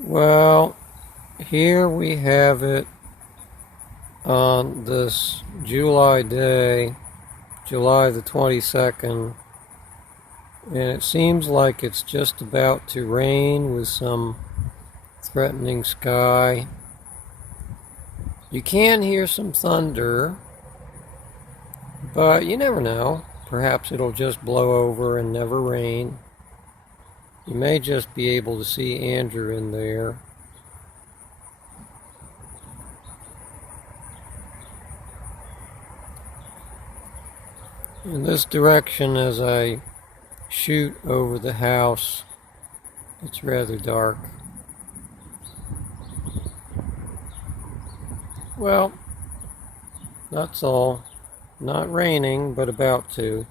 Well, here we have it on this July day, July the 22nd, and it seems like it's just about to rain with some threatening sky. You can hear some thunder, but you never know. Perhaps it'll just blow over and never rain. You may just be able to see Andrew in there. In this direction, as I shoot over the house, it's rather dark. Well, that's all. Not raining, but about to.